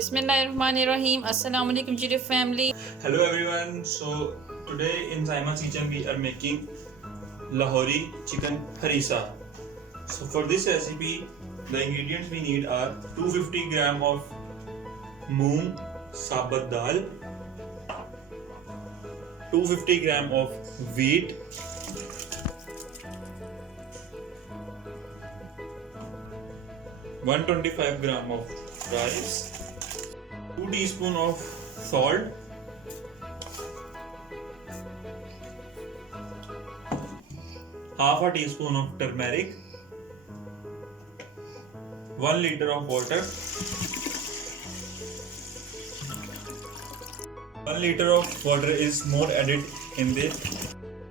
Bismillahirrahmanirrahim. Assalamu alaikum to your family. Hello everyone. So today in Saima'S kitchen we are making Lahori Chicken Hareesa. So for this recipe the ingredients we need are 250 gram of mong saabat daal, 250 gram of wheat, 125 gram of rice, 2 teaspoon of salt, half a teaspoon of turmeric, 1 liter of water, 1 liter of water is more added in this.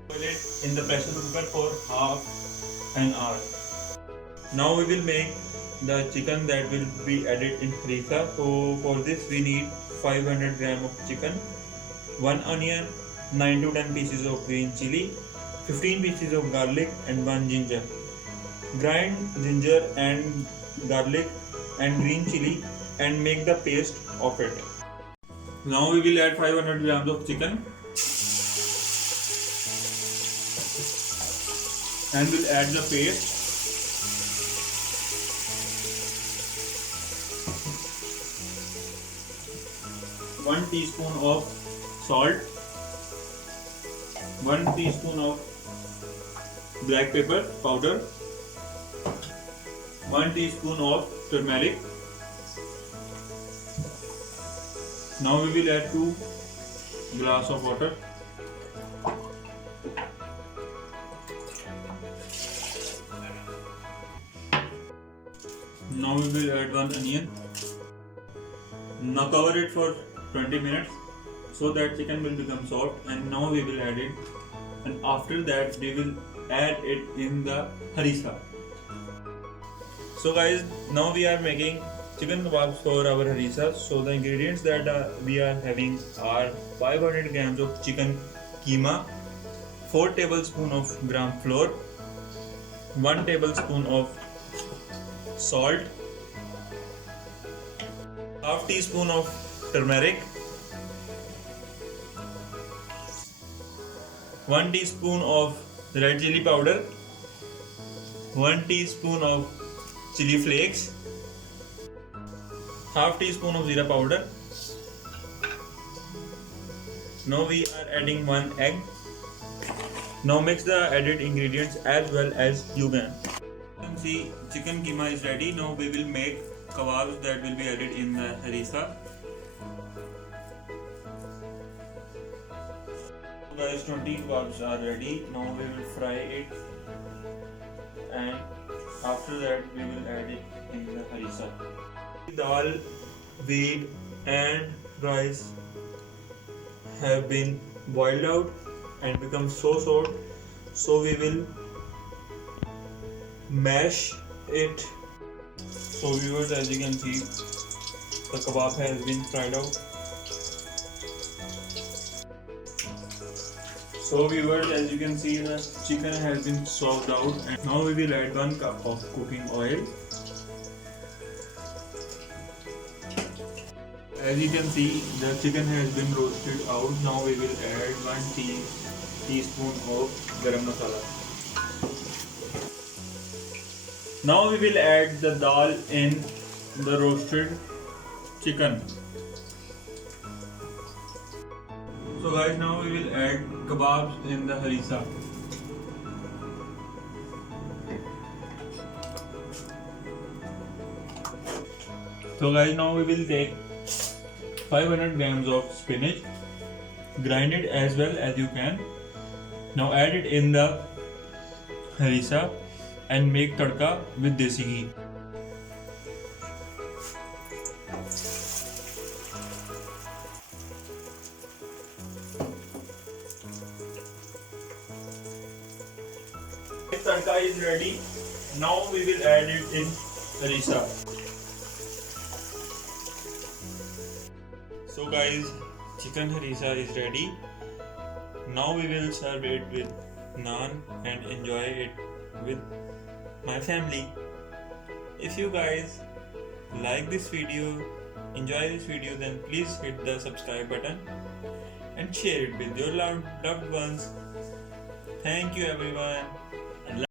Put it in the pressure cooker for half an hour. Now we will make the chicken that will be added in hareesa. So for this we need 500 gram of chicken, 1 onion, 9 to 10 pieces of green chilli, 15 pieces of garlic and 1 ginger. Grind ginger and garlic and green chilli and make the paste of it. Now we will add 500 grams of chicken and we'll add the paste. One teaspoon of salt, 1 teaspoon of black pepper powder, 1 teaspoon of turmeric. Now we will add 2 glass of water. Now we will add 1 onion. Now cover it for 20 minutes so that chicken will become soft, and now we will add it, and after that we will add it in the hareesa. So guys, now we are making chicken kebabs for our hareesa. So the ingredients that we are having are 500 grams of chicken keema, 4 tablespoons of gram flour, 1 tablespoon of salt, half teaspoon of turmeric, 1 teaspoon of red chilli powder, 1 teaspoon of chilli flakes, half teaspoon of zeera powder. Now we are adding 1 egg. Now mix the added ingredients as well as you can. You can see chicken keema is ready. Now we will make kebabs that will be added in the hareesa. Guys, 20 kebabs are ready. Now we will fry it, and after that we will add it in the hareesa. Dal, wheat and rice have been boiled out and become so soft, so we will mash it. So viewers, as you can see, the kebab has been fried out. So viewers, as you can see, the chicken has been soaked out, and now we will add 1 cup of cooking oil. As you can see, the chicken has been roasted out. Now we will add 1 teaspoon of garam masala. Now we will add the dal in the roasted chicken. So guys, now we will add kebabs in the hareesa. So guys, now we will take 500 grams of spinach, grind it as well as you can. Now add it in the hareesa and make tadka with desi ghee. Tadka is ready. Now we will add it in hareesa. So guys, chicken hareesa is ready. Now we will serve it with naan and enjoy it with my family. If you guys like this video, enjoy this video, then please hit the subscribe button and share it with your loved ones. Thank you everyone.